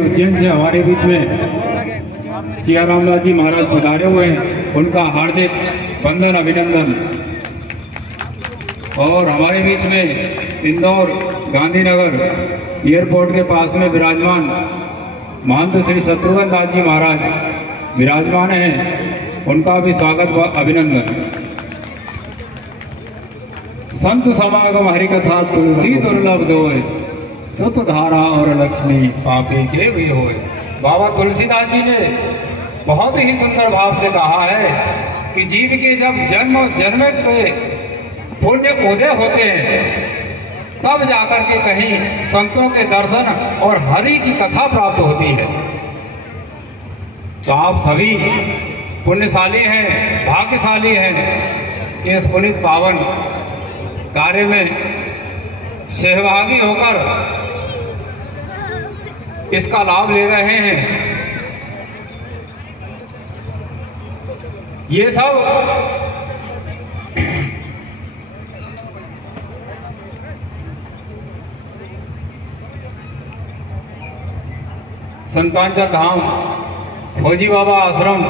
उज्जैन से हमारे बीच में सियाराम दास जी महाराज पधारे हुए हैं, उनका हार्दिक वंदन अभिनंदन। और हमारे बीच में इंदौर गांधीनगर एयरपोर्ट के पास में विराजमान महंत श्री शत्रुघ्न दास जी महाराज विराजमान हैं, उनका भी स्वागत व अभिनंदन। संत समागम हरि कथा तुलसी दुर्लभ दोय, सुत धारा और लक्ष्मी पापी के भी होए। बाबा तुलसीदास जी ने बहुत ही सुंदर भाव से कहा है कि जीव के जब जन्म के पुण्य उदय होते हैं तब जाकर के कहीं संतों के दर्शन और हरि की कथा प्राप्त होती है। तो आप सभी पुण्यशाली हैं, भाग्यशाली हैं कि इस पुनीत पावन कार्य में सहभागी होकर इसका लाभ ले रहे हैं। ये सब संतांचल धाम फौजी बाबा आश्रम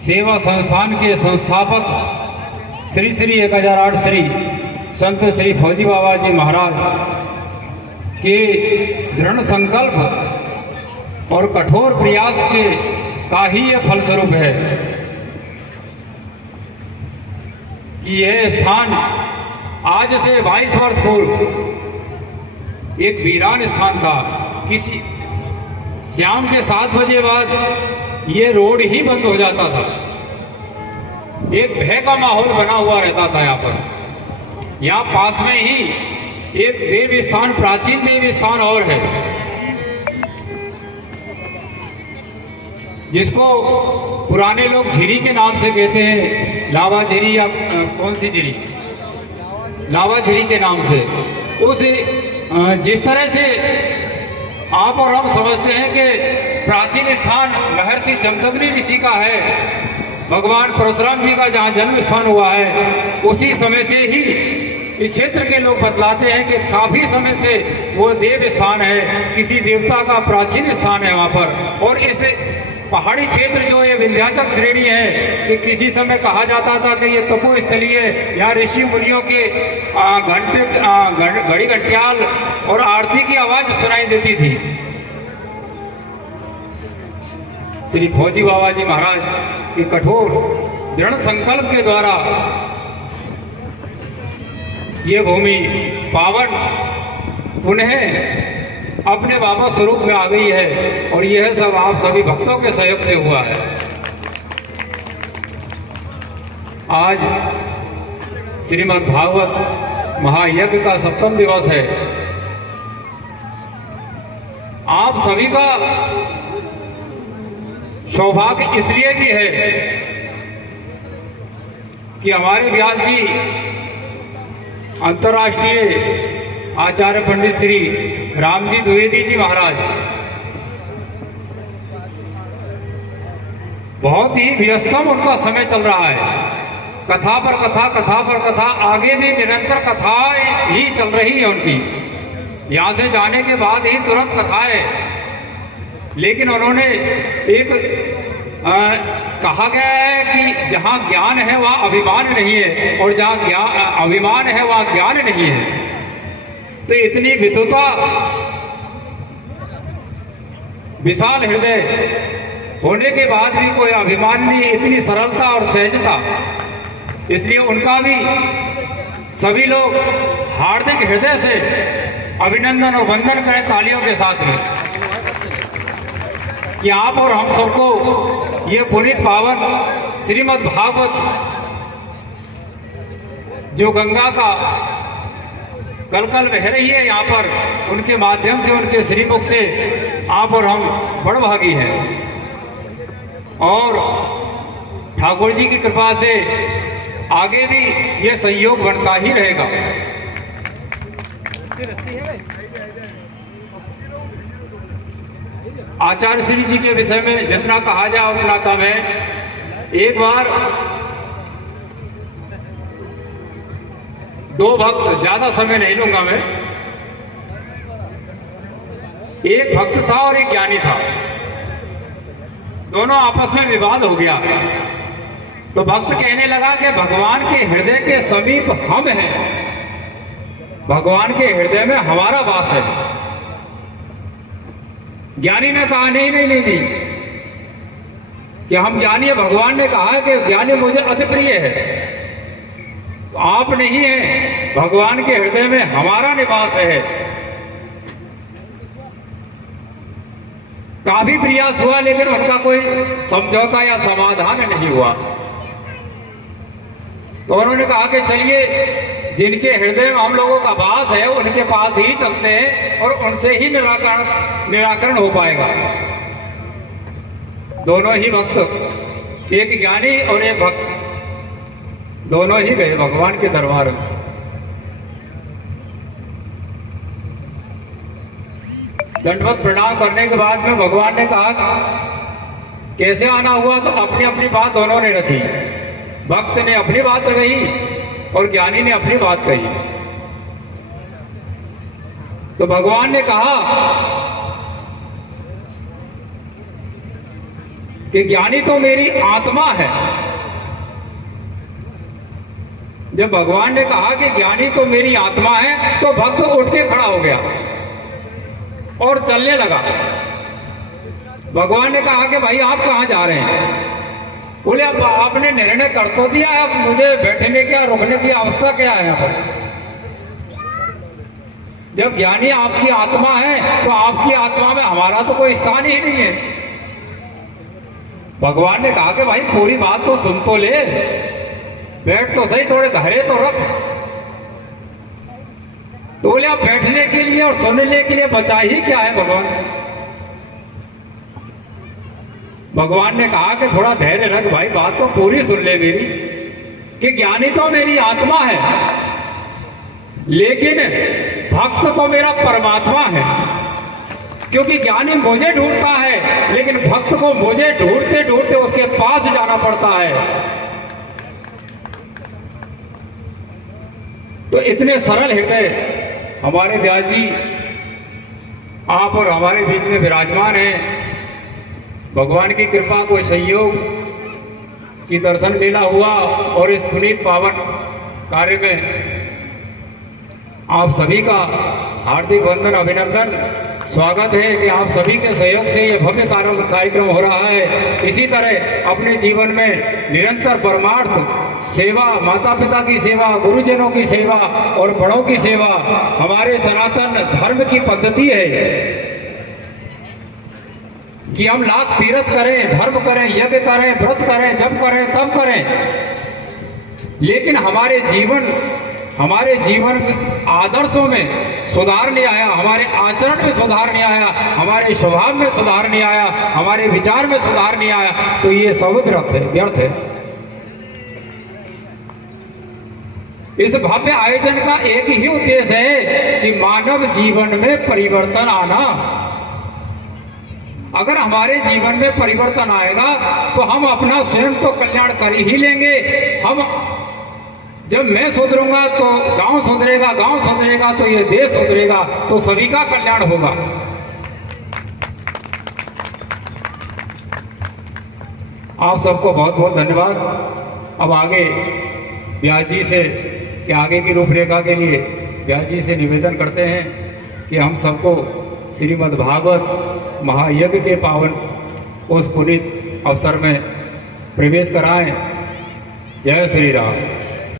सेवा संस्थान के संस्थापक श्री श्री 1008 श्री संत श्री फौजी बाबा जी महाराज के दृढ़ संकल्प और कठोर प्रयास के का ही यह फलस्वरूप है कि यह स्थान आज से 22 वर्ष पूर्व एक वीरान स्थान था। किसी शाम के 7 बजे बाद ये रोड ही बंद हो जाता था, एक भय का माहौल बना हुआ रहता था। यहाँ पर यहाँ पास में ही एक देव स्थान, प्राचीन देव स्थान और है, जिसको पुराने लोग झिरी के नाम से कहते हैं, लावा झिरी या कौन सी झिरी, लावा झिरी के नाम से। उस जिस तरह से आप और हम समझते हैं कि प्राचीन स्थान महर्षि जमदग्नि ऋषि का है, भगवान परशुराम जी का जहाँ जन्म स्थान हुआ है, उसी समय से ही इस क्षेत्र के लोग बतलाते हैं कि काफी समय से वो देव स्थान है, किसी देवता का प्राचीन स्थान है वहां पर। और इस पहाड़ी क्षेत्र जो ये विंध्याचल श्रेणी है, कि किसी समय कहा जाता था कि ये तपो स्थली है, यहाँ ऋषि मुनियों के घड़ी घंटियाल और आरती की आवाज सुनाई देती थी। श्री फौजी बाबा जी महाराज के कठोर दृढ़ संकल्प के द्वारा ये भूमि पावन पुनः अपने वापस स्वरूप में आ गई है, और यह सब आप सभी भक्तों के सहयोग से हुआ है। आज श्रीमद् भागवत महायज्ञ का 7वां दिवस है। आप सभी का सौभाग्य इसलिए भी है कि हमारे व्यास जी अंतर्राष्ट्रीय आचार्य पंडित श्री रामजी द्विवेदी जी महाराज बहुत ही व्यस्तम उनका समय चल रहा है। कथा पर कथा, कथा पर कथा, आगे भी निरंतर कथा ही चल रही है उनकी। यहां से जाने के बाद ही तुरंत कथा है, लेकिन उन्होंने एक कहा गया है कि जहां ज्ञान है वहां अभिमान नहीं है, और जहां अभिमान है वहां ज्ञान नहीं है। तो इतनी विद्वता, विशाल हृदय होने के बाद भी कोई अभिमान नहीं, इतनी सरलता और सहजता, इसलिए उनका भी सभी लोग हार्दिक हृदय से अभिनंदन और वंदन करें तालियों के साथ में, कि आप और हम सबको ये पुनीत पावन श्रीमद् भागवत जो गंगा का कलकल बह रही है यहाँ पर, उनके माध्यम से, उनके श्रीमुख से आप और हम बड़भागी हैं। और ठाकुर जी की कृपा से आगे भी ये सहयोग बनता ही रहेगा। आचार्य श्री जी के विषय में जितना कहा जाए उतना कम है। एक बार 2 भक्त, ज्यादा समय नहीं लूंगा मैं, एक भक्त था और एक ज्ञानी था, दोनों आपस में विवाद हो गया। तो भक्त कहने लगा कि भगवान के हृदय के समीप हम हैं, भगवान के हृदय में हमारा वास है। ज्ञानी ने कहा नहीं नहीं नहीं नहीं, कि हम ज्ञानी है। भगवान ने कहा कि ज्ञानी मुझे अति प्रिय है, तो आप नहीं है, भगवान के हृदय में हमारा निवास है। काफी प्रयास हुआ लेकिन उनका कोई समझौता या समाधान नहीं हुआ। तो उन्होंने कहा कि चलिए जिनके हृदय में हम लोगों का वास है उनके पास ही चलते हैं और उनसे ही निराकरण हो पाएगा। दोनों ही भक्त, एक ज्ञानी और एक भक्त, दोनों ही गए भगवान के दरबार में। दंडवत प्रणाम करने के बाद में भगवान ने कहा कैसे आना हुआ, तो अपनी अपनी बात दोनों ने रखी। भक्त ने अपनी बात कही और ज्ञानी ने अपनी बात कही। तो भगवान ने कहा कि ज्ञानी तो मेरी आत्मा है। जब भगवान ने कहा कि ज्ञानी तो मेरी आत्मा है, तो भक्त उठ के खड़ा हो गया और चलने लगा। भगवान ने कहा कि भाई आप कहां जा रहे हैं? बोले अब आपने निर्णय कर तो दिया, अब मुझे बैठने क्या रुकने की अवस्था क्या है यहाँ पर? जब ज्ञानी आपकी आत्मा है तो आपकी आत्मा में हमारा तो कोई स्थान ही नहीं है। भगवान ने कहा कि भाई पूरी बात तो सुन तो ले, बैठ तो सही, थोड़े धैर्य तो रख। तो बोले आप बैठने के लिए और सुनने के लिए बचा ही क्या है भगवान? भगवान ने कहा कि थोड़ा धैर्य रख भाई, बात तो पूरी सुन ले मेरी, कि ज्ञानी तो मेरी आत्मा है लेकिन भक्त तो मेरा परमात्मा है। क्योंकि ज्ञानी मुझे ढूंढता है लेकिन भक्त को मुझे ढूंढते ढूंढते उसके पास जाना पड़ता है। तो इतने सरल हृदय हमारे व्यास जी आप और हमारे बीच में विराजमान हैं। भगवान की कृपा को संयोग की दर्शन मेला हुआ और इस पुनीत पावन कार्य में आप सभी का हार्दिक वंदन अभिनंदन स्वागत है कि आप सभी के सहयोग से ये भव्य कार्यक्रम हो रहा है। इसी तरह अपने जीवन में निरंतर परमार्थ सेवा, माता पिता की सेवा, गुरुजनों की सेवा और बड़ों की सेवा हमारे सनातन धर्म की पद्धति है कि हम लाख तीर्थ करें, धर्म करें, यज्ञ करें, व्रत करें, जब करें तब करें, लेकिन हमारे जीवन आदर्शों में सुधार नहीं आया, हमारे आचरण में सुधार नहीं आया, हमारे स्वभाव में सुधार नहीं आया, हमारे विचार में सुधार नहीं आया, तो ये सब व्यर्थ है। इस भव्य आयोजन का एक ही उद्देश्य है कि मानव जीवन में परिवर्तन आना। अगर हमारे जीवन में परिवर्तन आएगा तो हम अपना स्वयं तो कल्याण कर ही लेंगे। हम जब मैं सुधरूंगा तो गांव सुधरेगा, गांव सुधरेगा तो ये देश सुधरेगा, तो सभी का कल्याण होगा। आप सबको बहुत बहुत धन्यवाद। अब आगे व्यास जी से कि आगे की रूपरेखा के लिए व्यास जी से निवेदन करते हैं कि हम सबको श्रीमद् भागवत महायज्ञ के पावन उस पुनीत अवसर में प्रवेश कराएं। जय श्री राम।